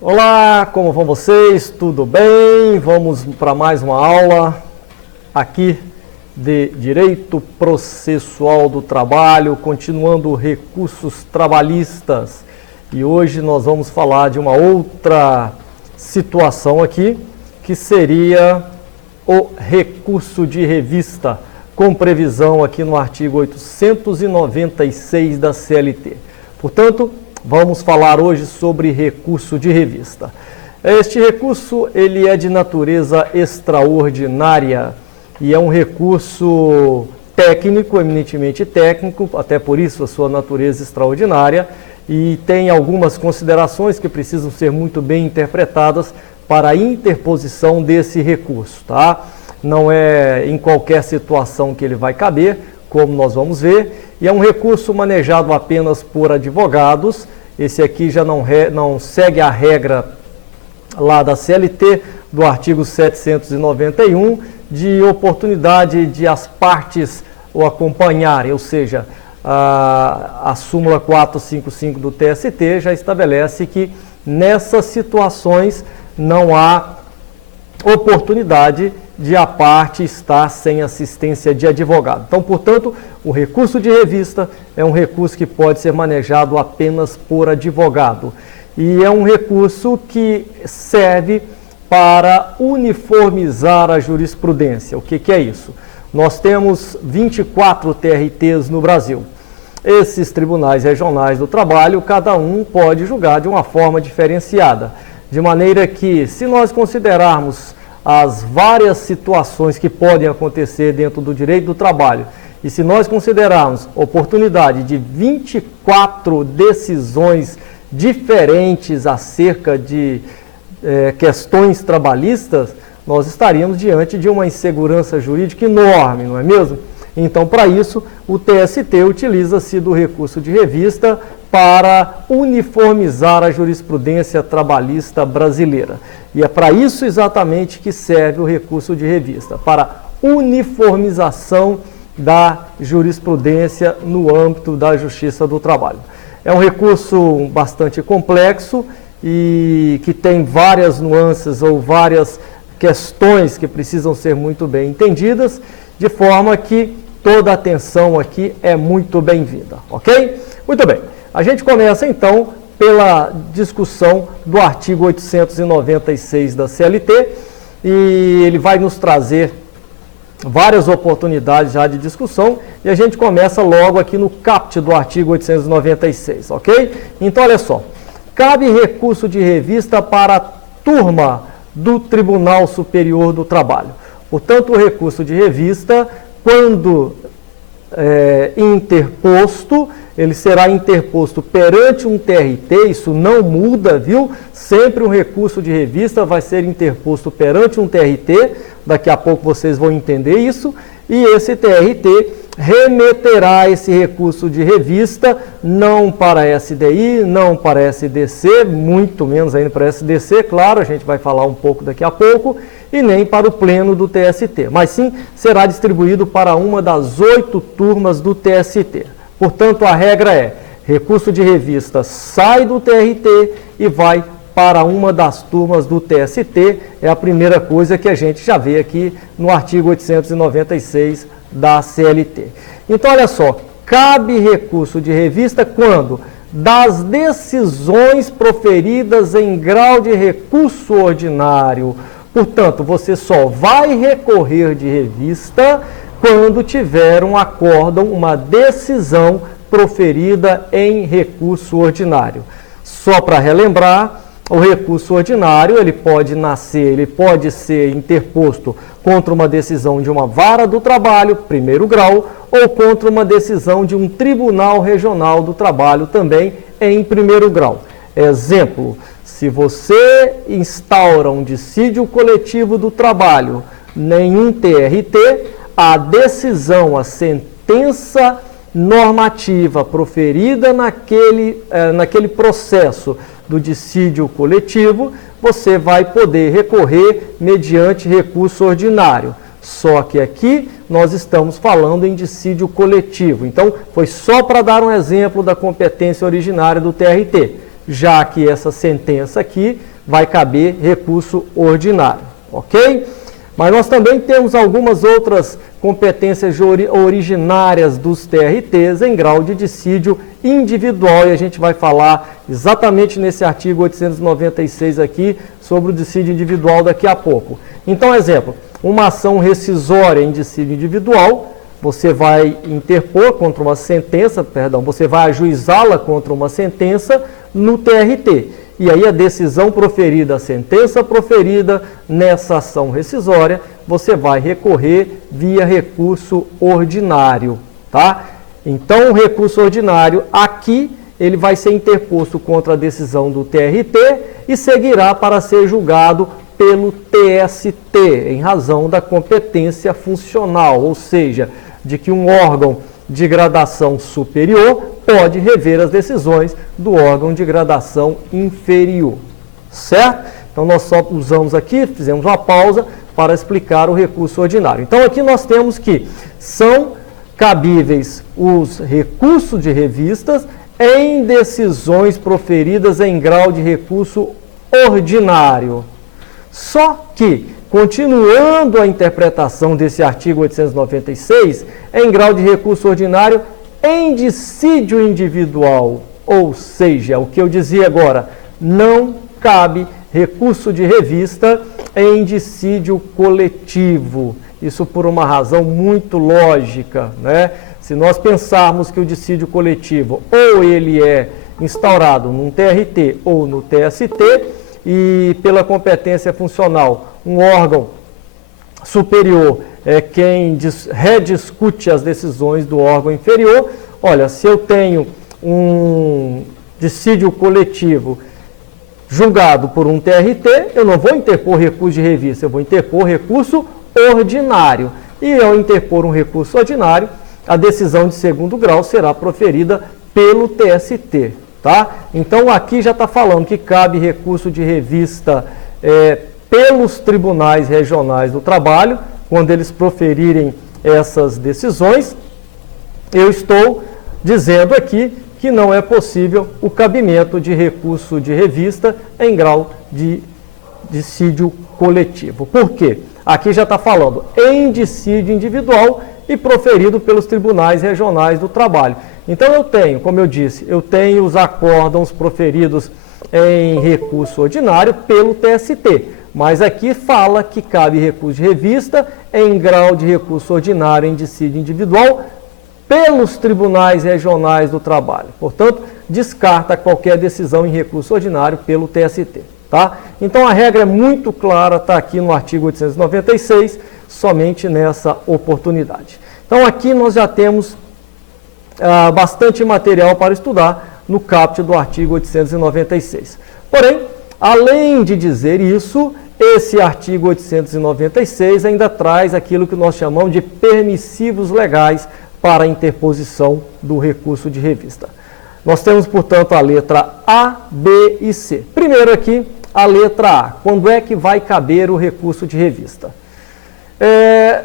Olá, como vão vocês? Tudo bem? Vamos para mais uma aula aqui de Direito Processual do Trabalho, continuando recursos trabalhistas. E hoje nós vamos falar de uma outra situação aqui, que seria o recurso de revista, com previsão aqui no artigo 896 da CLT. Portanto, vamos falar hoje sobre recurso de revista. Este recurso ele é de natureza extraordinária e é um recurso técnico, eminentemente técnico, até por isso a sua natureza extraordinária, e tem algumas considerações que precisam ser muito bem interpretadas para a interposição desse recurso, tá? Não é em qualquer situação que ele vai caber, como nós vamos ver, e é um recurso manejado apenas por advogados. Esse aqui já não segue a regra lá da CLT, do artigo 791, de oportunidade de as partes o acompanharem, ou seja, a súmula 455 do TST já estabelece que nessas situações não há oportunidade de a parte estar sem assistência de advogado. Então, portanto, o recurso de revista é um recurso que pode ser manejado apenas por advogado. E é um recurso que serve para uniformizar a jurisprudência. O que é isso? Nós temos 24 TRTs no Brasil. Esses tribunais regionais do trabalho, cada um pode julgar de uma forma diferenciada. De maneira que, se nós considerarmos as várias situações que podem acontecer dentro do direito do trabalho, e se nós considerarmos oportunidade de 24 decisões diferentes acerca de questões trabalhistas, nós estaríamos diante de uma insegurança jurídica enorme, não é mesmo? Então, para isso, o TST utiliza-se do recurso de revista para uniformizar a jurisprudência trabalhista brasileira. E é para isso exatamente que serve o recurso de revista, para uniformização da jurisprudência no âmbito da Justiça do Trabalho. É um recurso bastante complexo e que tem várias nuances ou várias questões que precisam ser muito bem entendidas, de forma que toda a atenção aqui é muito bem-vinda, ok? Muito bem. A gente começa, então, pela discussão do artigo 896 da CLT, e ele vai nos trazer várias oportunidades já de discussão, e a gente começa logo aqui no caput do artigo 896, ok? Então, olha só, cabe recurso de revista para a turma do Tribunal Superior do Trabalho. Portanto, o recurso de revista, quando interposto, ele será interposto perante um TRT, isso não muda, viu? Sempre um recurso de revista vai ser interposto perante um TRT, daqui a pouco vocês vão entender isso, e esse TRT remeterá esse recurso de revista não para SDI, não para SDC, muito menos ainda para SDC, claro, a gente vai falar um pouco daqui a pouco, e nem para o pleno do TST, mas sim será distribuído para uma das 8 turmas do TST. Portanto, a regra é, recurso de revista sai do TRT e vai para uma das turmas do TST, é a primeira coisa que a gente já vê aqui no artigo 896 da CLT. Então, olha só, cabe recurso de revista quando das decisões proferidas em grau de recurso ordinário. Portanto, você só vai recorrer de revista quando tiver um acórdão, uma decisão proferida em recurso ordinário. Só para relembrar, o recurso ordinário, ele pode ser interposto contra uma decisão de uma vara do trabalho, primeiro grau, ou contra uma decisão de um tribunal regional do trabalho, também em primeiro grau. Exemplo, se você instaura um dissídio coletivo do trabalho em um TRT, a decisão, a sentença normativa proferida naquele processo do dissídio coletivo, você vai poder recorrer mediante recurso ordinário. Só que aqui nós estamos falando em dissídio coletivo. Então, foi só para dar um exemplo da competência originária do TRT. já que essa sentença aqui vai caber recurso ordinário, ok? Mas nós também temos algumas outras competências originárias dos TRTs em grau de dissídio individual, e a gente vai falar exatamente nesse artigo 896 aqui sobre o dissídio individual daqui a pouco. Então, exemplo, uma ação rescisória em dissídio individual, você vai interpor contra uma sentença, você vai ajuizá-la contra uma sentença no TRT. E aí a decisão proferida, a sentença proferida nessa ação rescisória, você vai recorrer via recurso ordinário, tá? Então, o recurso ordinário aqui, ele vai ser interposto contra a decisão do TRT e seguirá para ser julgado pelo TST, em razão da competência funcional, ou seja, de que um órgão de gradação superior pode rever as decisões do órgão de gradação inferior, certo? Então, nós só usamos aqui, fizemos uma pausa para explicar o recurso ordinário. Então, aqui nós temos que são cabíveis os recursos de revistas em decisões proferidas em grau de recurso ordinário. Só que, continuando a interpretação desse artigo 896, em grau de recurso ordinário em dissídio individual, ou seja, o que eu dizia agora, não cabe recurso de revista em dissídio coletivo. Isso por uma razão muito lógica, né? Se nós pensarmos que o dissídio coletivo ou ele é instaurado num TRT ou no TST, e pela competência funcional, um órgão superior é quem rediscute as decisões do órgão inferior. Olha, se eu tenho um dissídio coletivo julgado por um TRT, eu não vou interpor recurso de revista, eu vou interpor recurso ordinário. E ao interpor um recurso ordinário, a decisão de segundo grau será proferida pelo TST. Tá? Então, aqui já está falando que cabe recurso de revista pelos tribunais regionais do trabalho, quando eles proferirem essas decisões. Eu estou dizendo aqui que não é possível o cabimento de recurso de revista em grau de dissídio coletivo. Por quê? Aqui já está falando em dissídio individual e proferido pelos tribunais regionais do trabalho. Então, eu tenho, como eu disse, eu tenho os acórdãos proferidos em recurso ordinário pelo TST, mas aqui fala que cabe recurso de revista em grau de recurso ordinário em dissídio individual pelos tribunais regionais do trabalho. Portanto, descarta qualquer decisão em recurso ordinário pelo TST. Tá? Então, a regra é muito clara, está aqui no artigo 896, somente nessa oportunidade. Então, aqui nós já temos bastante material para estudar no caput do artigo 896. Porém, além de dizer isso, esse artigo 896 ainda traz aquilo que nós chamamos de permissivos legais para a interposição do recurso de revista. Nós temos, portanto, a letra A, B e C. Primeiro aqui, a letra A. Quando é que vai caber o recurso de revista?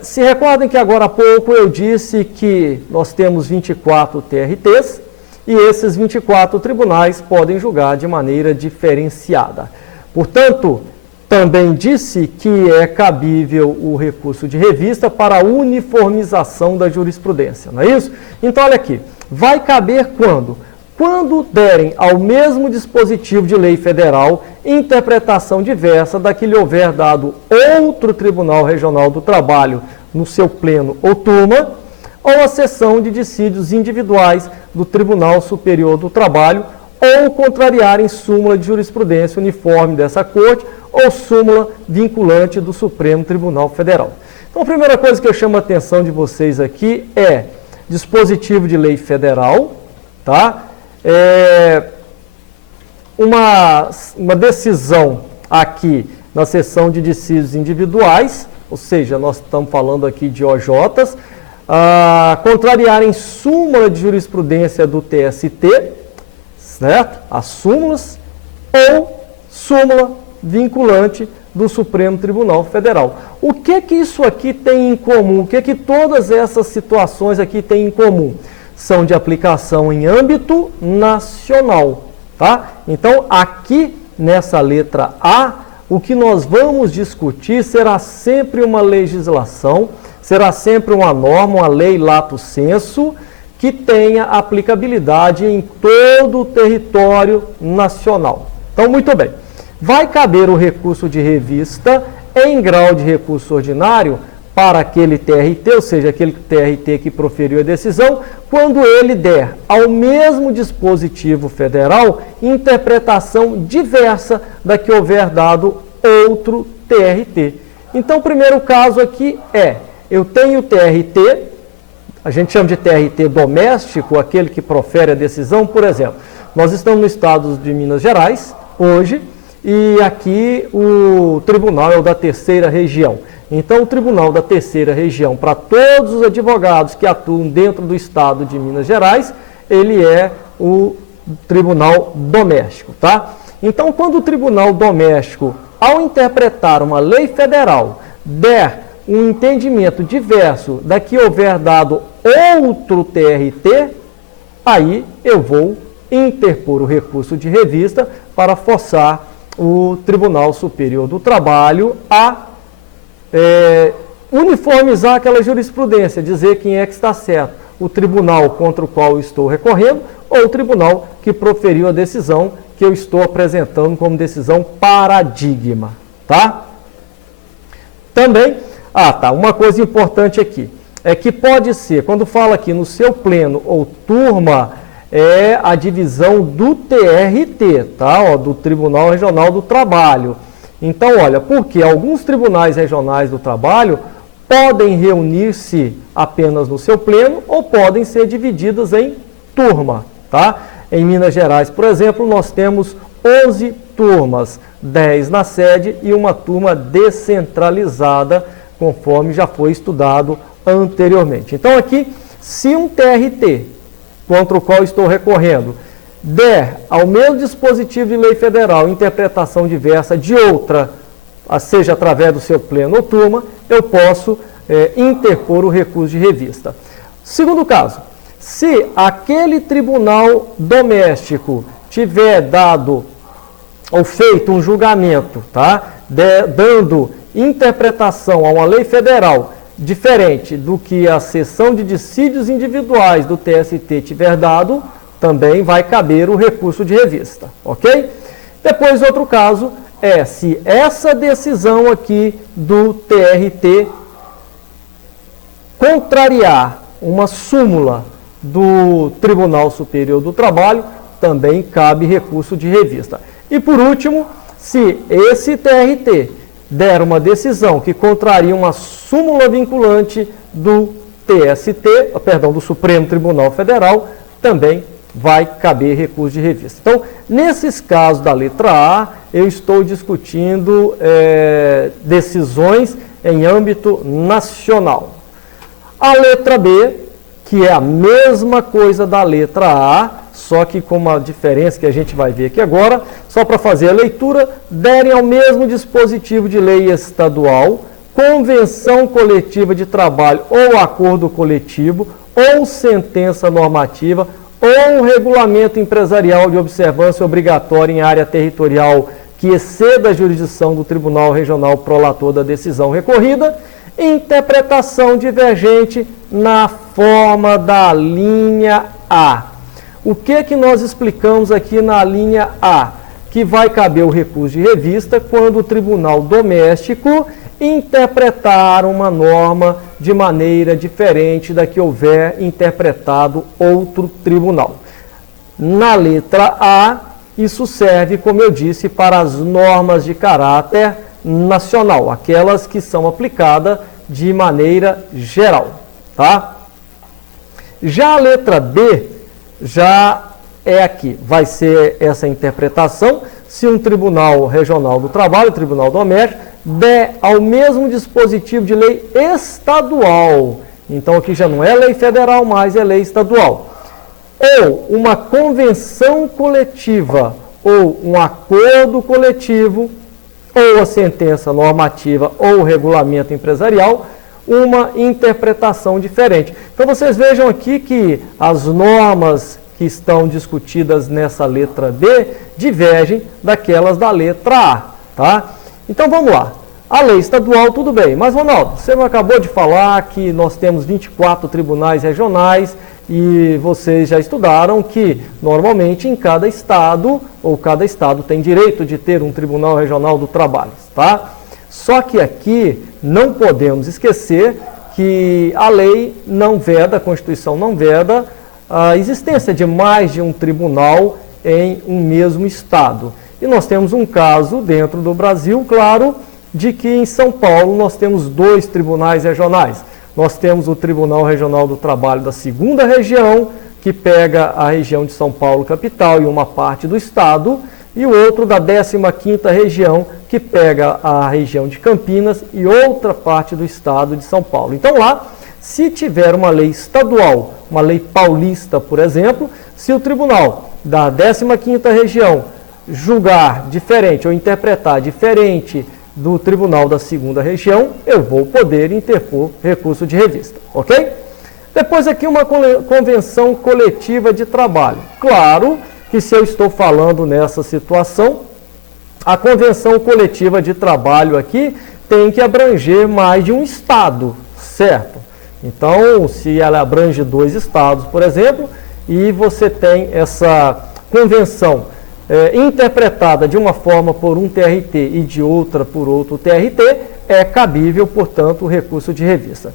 Se recordem que agora há pouco eu disse que nós temos 24 TRTs e esses 24 tribunais podem julgar de maneira diferenciada. Portanto, também disse que é cabível o recurso de revista para a uniformização da jurisprudência, não é isso? Então, olha aqui, vai caber quando? Quando derem ao mesmo dispositivo de lei federal interpretação diversa da que lhe houver dado outro Tribunal Regional do Trabalho no seu pleno ou turma, ou a sessão de dissídios individuais do Tribunal Superior do Trabalho, ou contrariarem súmula de jurisprudência uniforme dessa Corte, ou súmula vinculante do Supremo Tribunal Federal. Então, a primeira coisa que eu chamo a atenção de vocês aqui é dispositivo de lei federal, tá? Uma decisão aqui na seção de dissídios individuais, ou seja, nós estamos falando aqui de OJs, contrariarem súmula de jurisprudência do TST, certo? As súmulas, ou súmula vinculante do Supremo Tribunal Federal. O que que isso aqui tem em comum? O que que todas essas situações aqui têm em comum? São de aplicação em âmbito nacional, tá? Então, aqui nessa letra A, o que nós vamos discutir será sempre uma legislação, será sempre uma norma, uma lei lato sensu, que tenha aplicabilidade em todo o território nacional. Então, muito bem. Vai caber o recurso de revista em grau de recurso ordinário para aquele TRT, ou seja, aquele TRT que proferiu a decisão, quando ele der ao mesmo dispositivo federal interpretação diversa da que houver dado outro TRT. Então, o primeiro caso aqui eu tenho o TRT, a gente chama de TRT doméstico, aquele que profere a decisão. Por exemplo, nós estamos no estado de Minas Gerais, hoje, e aqui o tribunal é o da terceira região. Então, o tribunal da terceira região, para todos os advogados que atuam dentro do estado de Minas Gerais, ele é o tribunal doméstico, tá? Então, quando o tribunal doméstico, ao interpretar uma lei federal, der um entendimento diverso da que houver dado outro TRT, aí eu vou interpor o recurso de revista para forçar o Tribunal Superior do Trabalho a uniformizar aquela jurisprudência, dizer quem é que está certo, o tribunal contra o qual eu estou recorrendo ou o tribunal que proferiu a decisão que eu estou apresentando como decisão paradigma, tá? Também, uma coisa importante aqui, é que pode ser, quando fala aqui no seu pleno ou turma, é a divisão do TRT, tá? Do Tribunal Regional do Trabalho. Então, olha, porque alguns tribunais regionais do trabalho podem reunir-se apenas no seu pleno ou podem ser divididos em turma, tá? Em Minas Gerais, por exemplo, nós temos 11 turmas, 10 na sede e uma turma descentralizada, conforme já foi estudado anteriormente. Então, aqui, se um TRT, contra o qual estou recorrendo, der ao mesmo dispositivo de lei federal interpretação diversa de outra, seja através do seu pleno ou turma, eu posso interpor o recurso de revista. Segundo caso, se aquele tribunal doméstico tiver dado ou feito um julgamento, tá, dando interpretação a uma lei federal diferente do que a seção de dissídios individuais do TST tiver dado, também vai caber o recurso de revista, ok? Depois, outro caso é se essa decisão aqui do TRT contrariar uma súmula do Tribunal Superior do Trabalho, também cabe recurso de revista. E por último, se esse TRT der uma decisão que contraria uma súmula vinculante do do Supremo Tribunal Federal, também vai caber recurso de revista. Então, nesses casos da letra A, eu estou discutindo decisões em âmbito nacional. A letra B, que é a mesma coisa da letra A, só que com uma diferença que a gente vai ver aqui agora, só para fazer a leitura, derem ao mesmo dispositivo de lei estadual, convenção coletiva de trabalho ou acordo coletivo, ou sentença normativa, ou regulamento empresarial de observância obrigatória em área territorial que exceda a jurisdição do Tribunal Regional prolator da decisão recorrida, interpretação divergente na forma da linha A. O que nós explicamos aqui na linha A? Que vai caber o recurso de revista quando o tribunal doméstico interpretar uma norma de maneira diferente da que houver interpretado outro tribunal. Na letra A, isso serve, como eu disse, para as normas de caráter nacional, aquelas que são aplicadas de maneira geral, tá? Já a letra B, já é aqui, vai ser essa interpretação, se um tribunal regional do trabalho, tribunal doméstico, der ao mesmo dispositivo de lei estadual, então aqui já não é lei federal, mas é lei estadual, ou uma convenção coletiva, ou um acordo coletivo, ou a sentença normativa, ou o regulamento empresarial, uma interpretação diferente. Então vocês vejam aqui que as normas que estão discutidas nessa letra B divergem daquelas da letra A, tá? Então vamos lá. A lei estadual, tudo bem. Mas, Ronaldo, você não acabou de falar que nós temos 24 tribunais regionais e vocês já estudaram que, normalmente, em cada estado, ou cada estado tem direito de ter um Tribunal Regional do Trabalho, tá? Só que aqui não podemos esquecer que a lei não veda, a Constituição não veda a existência de mais de um tribunal em um mesmo estado. E nós temos um caso dentro do Brasil, claro, de que em São Paulo nós temos 2 tribunais regionais. Nós temos o Tribunal Regional do Trabalho da 2ª Região, que pega a região de São Paulo capital e uma parte do estado, e o outro da 15ª Região, que pega a região de Campinas e outra parte do estado de São Paulo. Então lá, se tiver uma lei estadual, uma lei paulista, por exemplo, se o tribunal da 15ª Região julgar diferente ou interpretar diferente do Tribunal da 2ª Região, eu vou poder interpor recurso de revista, ok? Depois aqui uma convenção coletiva de trabalho. Claro que se eu estou falando nessa situação, a convenção coletiva de trabalho aqui tem que abranger mais de um estado, certo? Então, se ela abrange 2 estados, por exemplo, e você tem essa convenção interpretada de uma forma por um TRT e de outra por outro TRT, é cabível, portanto, o recurso de revista.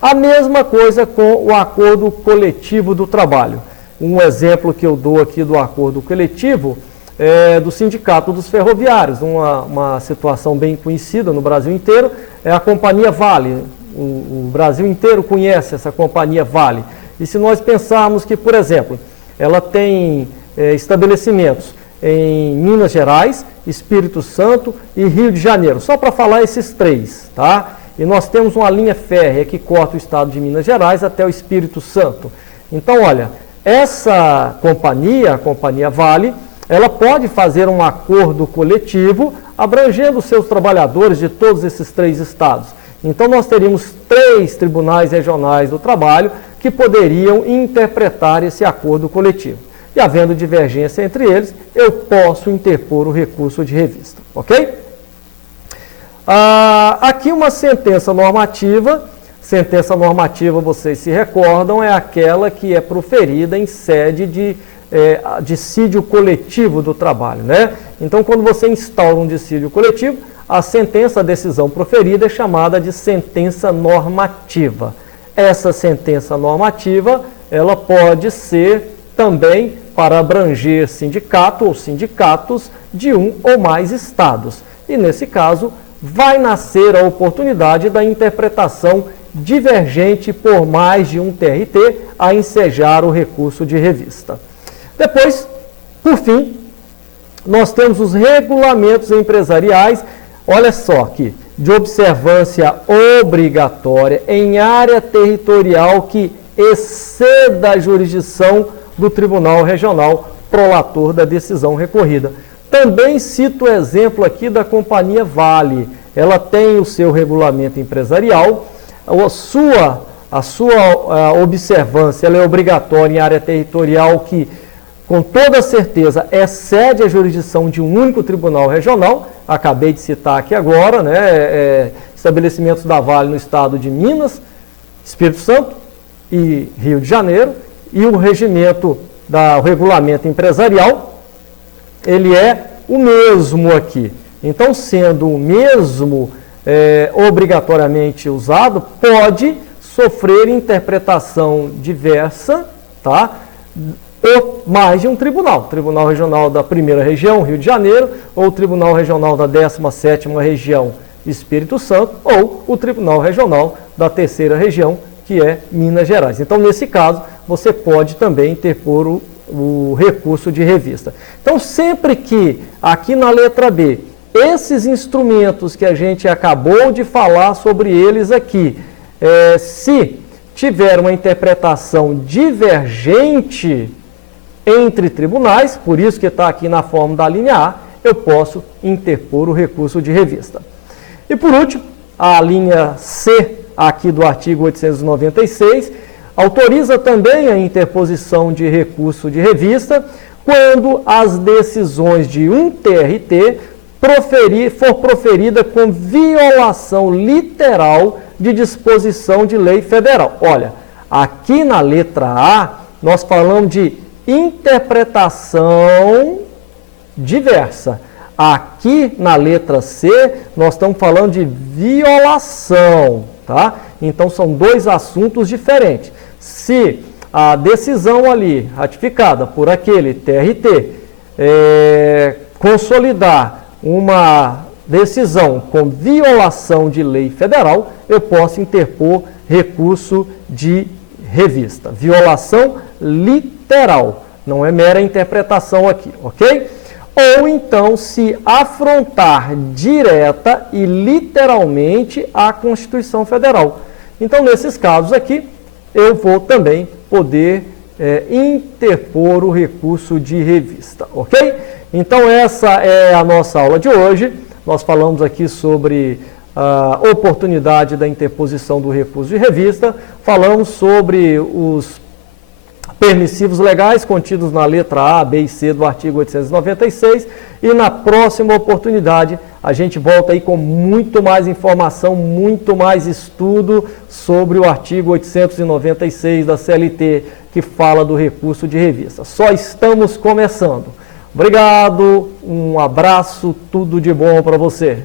A mesma coisa com o acordo coletivo do trabalho. Um exemplo que eu dou aqui do acordo coletivo é do Sindicato dos Ferroviários, uma situação bem conhecida no Brasil inteiro, é a Companhia Vale. O Brasil inteiro conhece essa Companhia Vale. E se nós pensarmos que, por exemplo, ela tem estabelecimentos em Minas Gerais, Espírito Santo e Rio de Janeiro, só para falar esses 3, tá? E nós temos uma linha férrea que corta o estado de Minas Gerais até o Espírito Santo. Então, olha, essa companhia, a Companhia Vale, ela pode fazer um acordo coletivo abrangendo os seus trabalhadores de todos esses 3 estados. Então, nós teríamos 3 tribunais regionais do trabalho que poderiam interpretar esse acordo coletivo. E havendo divergência entre eles, eu posso interpor o recurso de revista, ok? Aqui uma sentença normativa. Sentença normativa, vocês se recordam, é aquela que é proferida em sede de dissídio coletivo do trabalho, né? Então, quando você instaura um dissídio coletivo, a sentença, a decisão proferida é chamada de sentença normativa. Essa sentença normativa, ela pode ser também para abranger sindicato ou sindicatos de um ou mais estados. E, nesse caso, vai nascer a oportunidade da interpretação divergente por mais de um TRT a ensejar o recurso de revista. Depois, por fim, nós temos os regulamentos empresariais, olha só aqui, de observância obrigatória em área territorial que exceda a jurisdição do Tribunal Regional prolator da decisão recorrida. Também cito o exemplo aqui da Companhia Vale. Ela tem o seu regulamento empresarial, a sua observância ela é obrigatória em área territorial que, com toda certeza, excede a jurisdição de um único tribunal regional. Acabei de citar aqui agora, né, estabelecimentos da Vale no estado de Minas, Espírito Santo e Rio de Janeiro, e o regimento o regulamento empresarial, ele é o mesmo aqui. Então, sendo o mesmo obrigatoriamente usado, pode sofrer interpretação diversa, tá? Ou mais de um tribunal. Tribunal Regional da 1ª Região, Rio de Janeiro, ou o Tribunal Regional da 17ª Região, Espírito Santo, ou o Tribunal Regional da 3ª Região, que é Minas Gerais. Então, nesse caso, você pode também interpor o recurso de revista. Então, sempre que, aqui na letra B, esses instrumentos que a gente acabou de falar sobre eles aqui, se tiver uma interpretação divergente entre tribunais, por isso que está aqui na forma da linha A, eu posso interpor o recurso de revista. E por último, a linha C aqui do artigo 896, Autoriza também a interposição de recurso de revista quando as decisões de um TRT for proferida com violação literal de disposição de lei federal. Olha, aqui na letra A, nós falamos de interpretação diversa. Aqui na letra C, nós estamos falando de violação, tá? Então, são dois assuntos diferentes. Se a decisão ali, ratificada por aquele TRT, consolidar uma decisão com violação de lei federal, eu posso interpor recurso de revista. Violação literal, não é mera interpretação aqui, ok? Ou então se afrontar direta e literalmente a Constituição Federal. Então, nesses casos aqui, eu vou também poder interpor o recurso de revista, ok? Então, essa é a nossa aula de hoje. Nós falamos aqui sobre a oportunidade da interposição do recurso de revista, falamos sobre os permissivos legais contidos na letra A, B e C do artigo 896 e na próxima oportunidade a gente volta aí com muito mais informação, muito mais estudo sobre o artigo 896 da CLT que fala do recurso de revista. Só estamos começando. Obrigado, um abraço, tudo de bom para você.